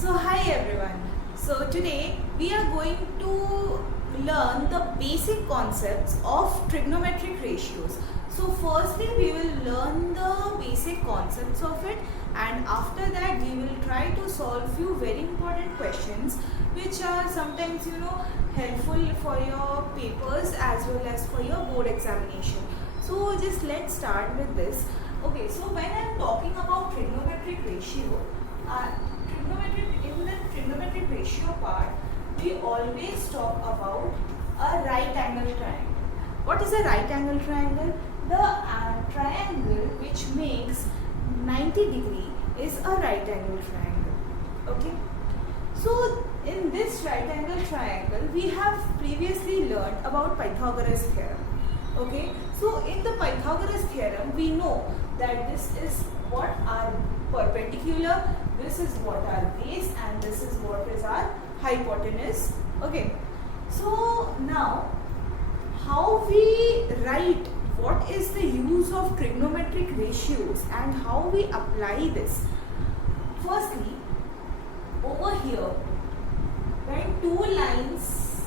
So hi everyone. So today we are going to learn the basic concepts of trigonometric ratios. So firstly we will learn the basic concepts of it, and after that we will try to solve few very important questions which are sometimes helpful for your papers as well as for your board examination. So just let's start with this. Okay, so when I am talking about trigonometric ratio, in the trigonometric ratio part, we always talk about a right angle triangle. What is a right angle triangle? The triangle which makes 90 degree is a right angle triangle. Okay. So in this right angle triangle, we have previously learned about Pythagoras theorem. Okay. So in the Pythagoras theorem, we know that this is what our perpendicular, this is what our base, and this is what is our hypotenuse. Okay. So now, how we write, what is the use of trigonometric ratios and how we apply this? Firstly, over here, when two lines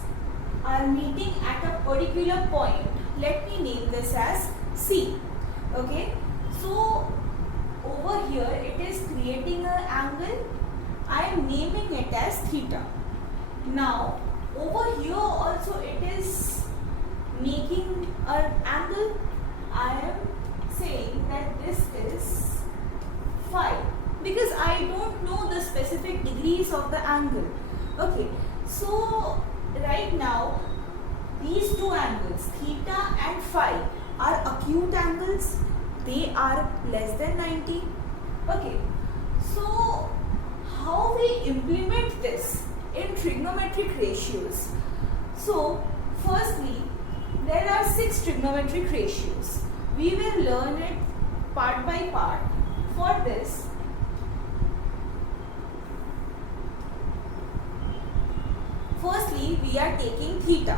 are meeting at a particular point, let me name this as C. Okay. So over here it is creating an angle. I am naming it as theta. Now over here also it is making an angle. I am saying that this is phi because I don't know the specific degrees of the angle. Okay, so right now these two angles, theta and phi, are acute angles. They are less than 90. Okay, so how we implement this in trigonometric ratios? So firstly, there are 6 trigonometric ratios. We will learn it part by part. For this, firstly we are taking theta.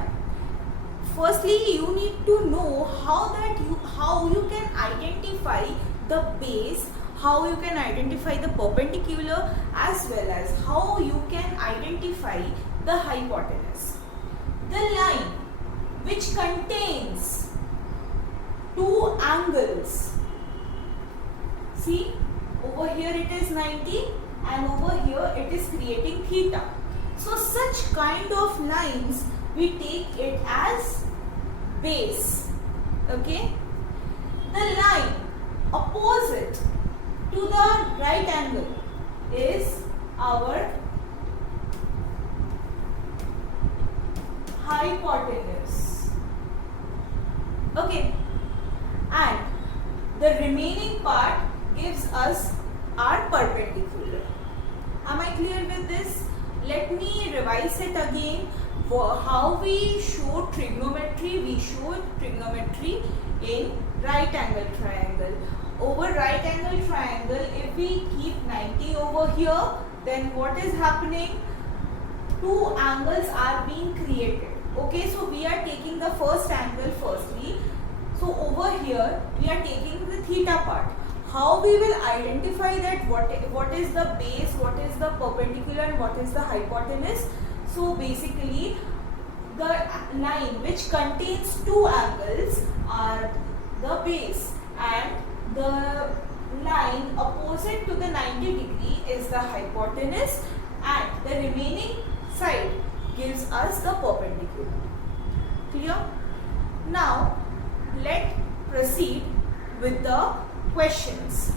Firstly, you need to know how you can identify the base, how you can identify the perpendicular, as well as how you can identify the hypotenuse. The line which contains two angles. See, over here it is 90 and over here it is creating theta. So such kind of lines we take it as base. Okay. The line opposite to the right angle is our hypotenuse. Okay. And the remaining part gives us our perpendicular. Am I clear with this? Let me revise it again. For how we show trigonometry, we show trigonometry in right angle triangle. Over right angle triangle, if we keep 90 over here, then what is happening? Two angles are being created. Okay, so we are taking the first angle firstly. So over here, we are taking the theta part. How we will identify that what is the base, what is the perpendicular, and what is the hypotenuse? So basically, the line which contains two angles are the base, and the line opposite to the 90 degree is the hypotenuse, and the remaining side gives us the perpendicular. Clear? Now, let's proceed with the questions.